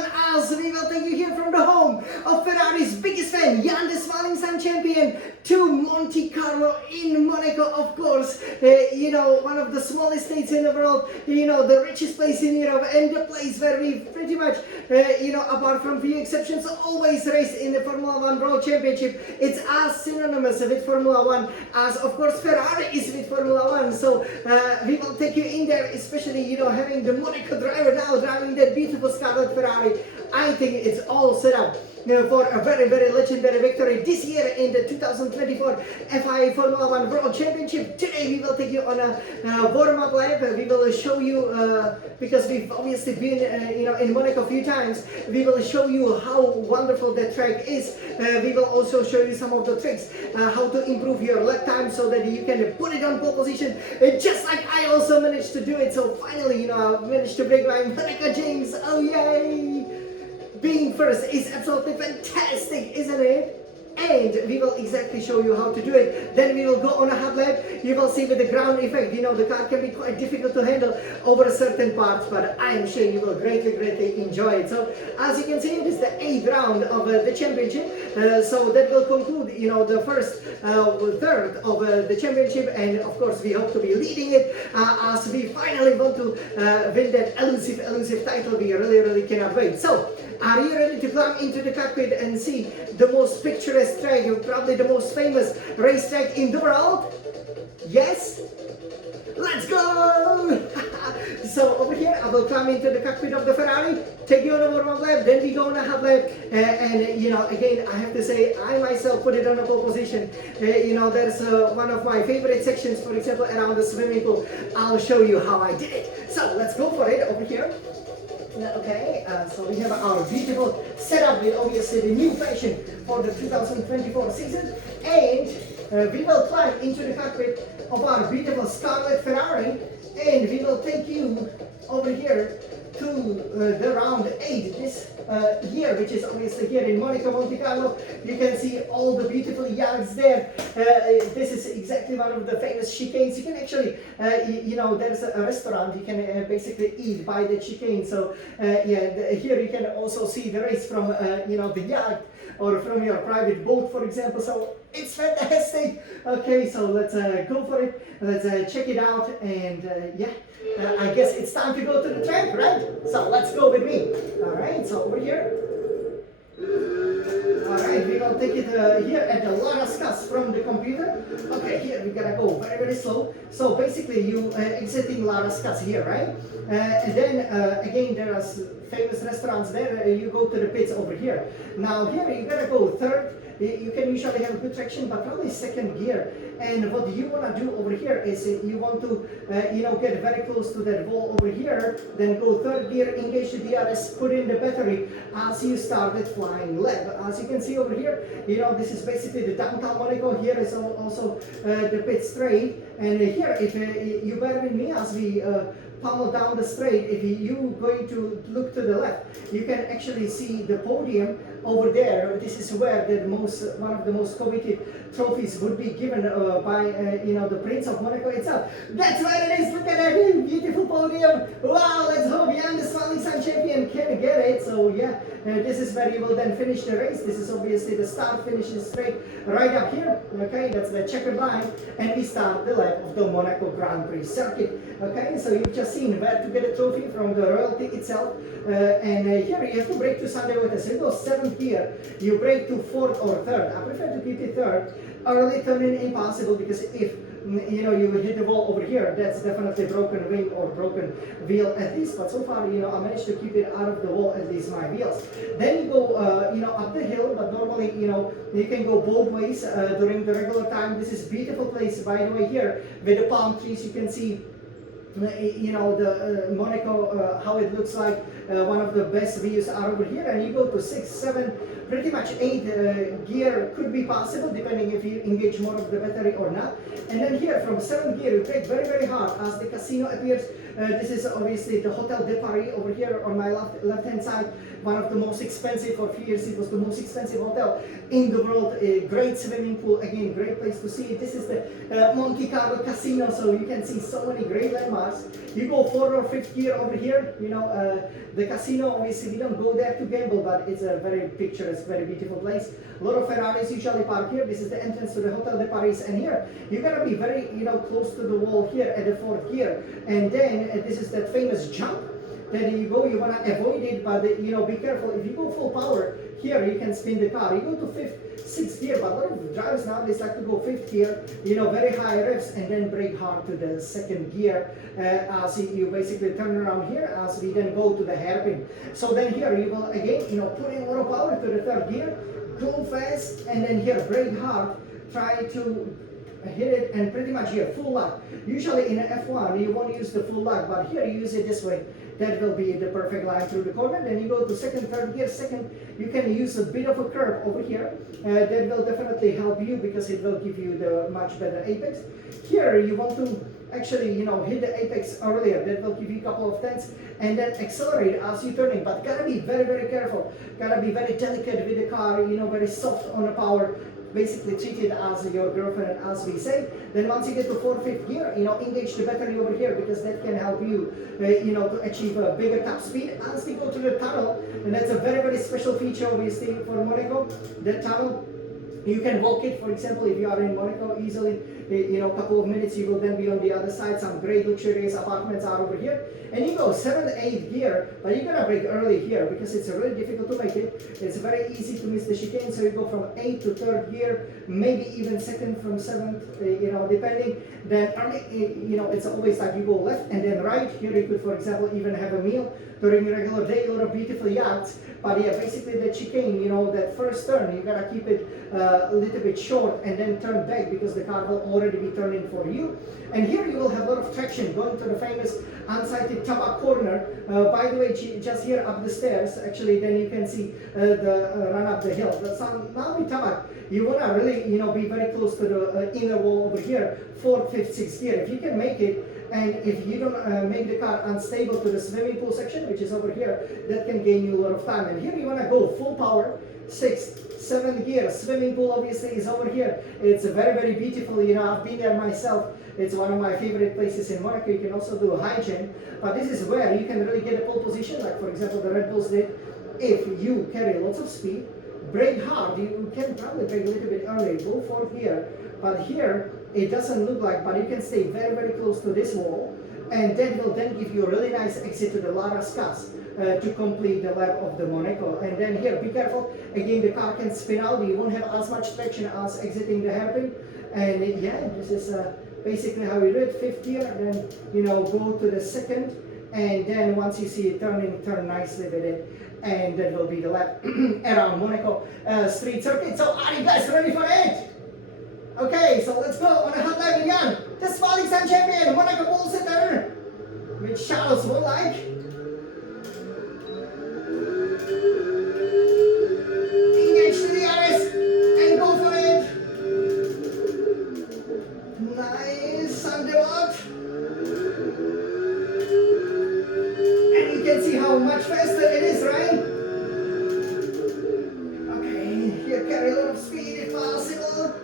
everyone, as we will take you here from the home of Ferrari's biggest fan, Jan the Smiling Sun champion, to Monte Carlo in Monaco, of course. One of the smallest states in the world, the richest place in Europe, and the place where we pretty much, apart from few exceptions, always race in the Formula One World Championship. It's as synonymous with Formula One as, of course, Ferrari is with Formula One. So we will take you in there, especially, having the Monaco driver now driving that beautiful Scarlet Ferrari. I think it's all set up for a very, very legendary victory this year in the 2024 FIA Formula One World Championship. Today we will take you on a warm-up lap. We will show you, because we've obviously been in Monaco a few times, we will show you how wonderful that track is. We will also show you some of the tricks, how to improve your lap time so that you can put it on pole position, just like I also managed to do it. So finally, I managed to break my Monaco jinx. Oh yay! Being first is absolutely fantastic, isn't it? And we will exactly show you how to do it. Then we will go on a hot lap. You will see with the ground effect, the car can be quite difficult to handle over a certain parts, but I am sure you will greatly, greatly enjoy it. So as you can see, it is the 8th round of the championship. So that will conclude, the first third of the championship, and of course we hope to be leading it as we finally want to win that elusive title. We really, really cannot wait. So are you ready to climb into the cockpit and see the most picturesque track, probably the most famous racetrack in the world? Yes? Let's go! So over here, I will climb into the cockpit of the Ferrari, take you on a warm-up lap, then we go on a hot lap, and again, I have to say, I myself put it on a pole position. There's one of my favorite sections, for example, around the swimming pool. I'll show you how I did it. So let's go for it over here. Okay, so we have our beautiful setup with obviously the new fashion for the 2024 season, and we will climb into the cockpit of our beautiful Scarlet Ferrari, and we will take you over here to the round 8 this year, which is obviously here in Monaco, Monte Carlo. You can see all the beautiful yachts there. This is exactly one of the famous chicanes. You can actually, there's a restaurant you can basically eat by the chicane. So here you can also see the race from the yacht or from your private boat, for example. So it's fantastic. Okay, so let's go for it. Let's check it out, and I guess it's time to go to the track, right? So let's go with me. All right, so over here. Alright, we will take it here at the Larascas from the computer. Okay, here we gotta go very, very slow. So basically you exiting Larascas here, right? And then again there are famous restaurants there. You go to the pits over here. Now here you gotta go third. You can usually have good traction, but probably second gear. And what you want to do over here is you want to, get very close to that wall over here. Then go third gear, engage the DRS, put in the battery as you start that flying lap. As you can see over here, this is basically the downtown Monaco. Here is also the pit straight. And here, if you bear with me as we pummel down the straight, if you going to look to the left, you can actually see the podium over there. This is where one of the most coveted trophies would be given by the Prince of Monaco itself. That's where it is. Look at that beautiful podium. Wow, let's hope Jan the Smiling Sun champion can get it. So this is where you will then finish the race. This is obviously the start finish straight right up here. Okay, that's the checkered line, and we start the lap of the Monaco Grand Prix circuit. Okay, so you've just seen where to get a trophy from the royalty itself, and here you have to brake to Sunday with a simple 7th gear. You brake to 4th or 3rd. I prefer to keep it 3rd. Early turning impossible, because if you hit the wall over here, that's definitely broken wing or broken wheel at least. But so far, I managed to keep it out of the wall, at least my wheels. Then you go, up the hill, but normally, you can go both ways during the regular time. This is beautiful place, by the way, here with the palm trees. You can see the Monaco, how it looks like. One of the best views are over here, and you go to 6, 7, pretty much 8 gear could be possible depending if you engage more of the battery or not. And then here from 7th gear you brake very, very hard as the casino appears This is obviously the Hotel de Paris over here on my left hand side. One of the most expensive, for a few years it was the most expensive hotel in the world. A great swimming pool, again, great place to see. This is the Monte Carlo Casino, so you can see so many great landmarks. You go 4th or 5th gear over here, you know, the casino, obviously we don't go there to gamble, but it's a very picturesque, very beautiful place. A lot of Ferraris usually park here. This is the entrance to the Hotel de Paris, and here you're gonna be very, you know, close to the wall here at the 4th gear, and then this is that famous jump. Then you go, you want to avoid it, but you know, be careful. If you go full power here, you can spin the car. You go to 5th, 6th gear, but a lot of drivers nowadays like to go 5th gear, you know, very high revs, and then brake hard to the 2nd gear as you basically turn around here, as we then go to the hairpin. So then here you will again, you know, put in a lot of power to the 3rd gear, go fast, and then here brake hard, try to hit it, and pretty much here full luck. Usually in an F1 you won't use the full luck, but here you use it this way. That will be the perfect line through the corner. Then you go to 2nd, 3rd gear. 2nd, you can use a bit of a curve over here. That will definitely help you because it will give you the much better apex. Here you want to actually, you know, hit the apex earlier. That will give you a couple of tenths, and then accelerate as you're turning. But gotta be very, very careful. Gotta be very delicate with the car, you know, very soft on the power. Basically treat it as your girlfriend, as we say. Then once you get to 4th, 5th gear, you know, engage the battery over here because that can help you, you know, to achieve a bigger top speed. As we go to the tunnel, and that's a very, very special feature, obviously, for Monaco. The tunnel, you can walk it, for example, if you are in Monaco easily, you know, a couple of minutes, you will then be on the other side. Some great luxurious apartments are over here. And you go 7th, 8th gear, but you're gonna brake early here because it's really difficult to make it. It's very easy to miss the chicane, so you go from 8th to 3rd gear, maybe even 2nd from 7th, you know, depending. Then, you know, it's always like you go left and then right. Here you could, for example, even have a meal during a regular day, a lot of beautiful yachts. But yeah, basically the chicane, you know, that first turn, you gotta keep it a little bit short and then turn back because the car will already be turning for you. And here you will have a lot of traction going to the famous unsighted Tabak corner. By the way, just here up the stairs, actually, then you can see the run up the hill. That's now with Tabak, you wanna really, you know, be very close to the inner wall over here, 4th, 5th, 6th gear. If you can make it, and if you don't make the car unstable to the swimming pool section, which is over here, that can gain you a lot of time. And here you wanna go full power, 6th, 7th gear. Swimming pool obviously is over here. It's very, very beautiful. You know, I've been there myself. It's one of my favorite places in Monaco. You can also do high jump, but this is where you can really get a pole position, like for example the Red Bulls did. If you carry lots of speed, brake hard, you can probably brake a little bit early, go 4th gear, but here it doesn't look like, but you can stay very, very close to this wall, and that will then give you a really nice exit to the La Rascasse to complete the lap of the Monaco. And then here, be careful, again the car can spin out, you won't have as much traction as exiting the hairpin. And yeah, this is basically how you do it. 5th gear, then you know, go to the 2nd, and then once you see it turning, turn nicely with it, and that will be the lap around Monaco street circuit. So are you guys ready for it? Okay, so let's go on a hot lap again. The Smiling Sun champion, Monaco pole sitter, which Charles will like. Engage to the RS and go for it. Nice, under what? And you can see how much faster it is, right? Okay, here carry a lot of speed if possible.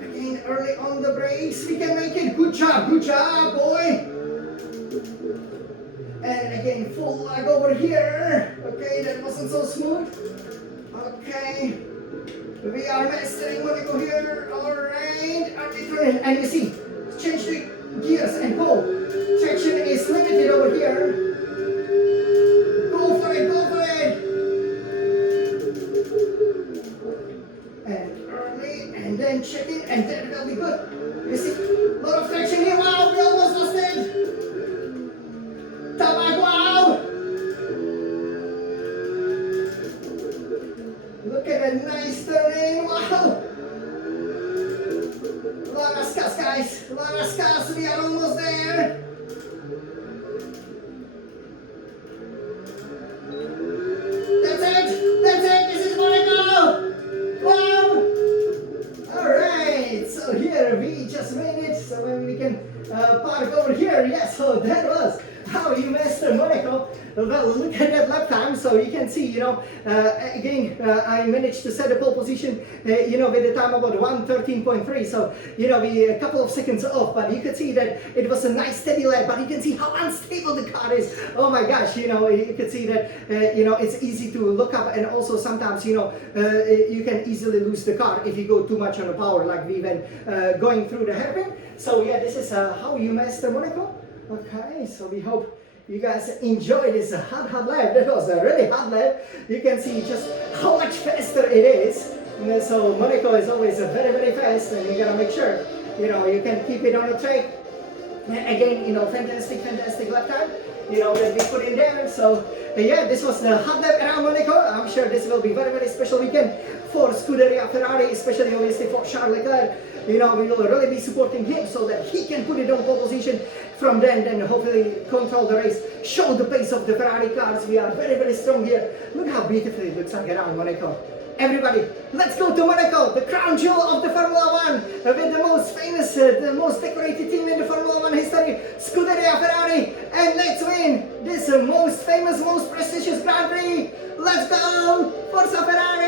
Again, early on the brakes, we can make it. Good job, boy. And again, full lag over here. Okay, that wasn't so smooth. Okay, we are mastering Monaco here. Alright, and you see, change the gears and go. Traction is limited over here. Go for it, go for it. And early, and then check it, and then it'll be good. You see, a lot of traction here. Wow, we almost lost it. Tabak, wow. Look at that nice turning, wow. La Rascasse, guys. La Rascasse, we are almost there. That's it, this is Monaco. Wow. Alright, so where we just made it. So maybe we can park over here. Yes, so that was how you master Monaco. Well, look at that lap time. So you can see, again, I managed to set a pole position, with a time about 1:13.3. So, we a couple of seconds off, but you could see that it was a nice steady lap. But you can see how unstable the car is. Oh my gosh, you could see that, it's easy to look up, and also sometimes, you can easily lose the car if you go too much on the power, like we went going through the hairpin. So yeah, this is how you master Monaco. Okay, so we hope you guys enjoy this hot lap. That was a really hot lap. You can see just how much faster it is. So Monaco is always very, very fast, and you gotta make sure, you can keep it on the track. Again, fantastic lap time, that we put in there. So yeah, this was the hot lap around Monaco. I'm sure this will be very, very special weekend for Scuderia Ferrari, especially obviously for Charles Leclerc. We will really be supporting him so that he can put it on pole position. From then hopefully control the race, show the pace of the Ferrari cars. We are very, very strong here. Look how beautifully it looks like around Monaco. Everybody, let's go to Monaco, the crown jewel of the Formula One, with the most famous, the most decorated team in the Formula One history, Scuderia Ferrari, and let's win this most famous, most prestigious Grand Prix. Let's go, Forza Ferrari!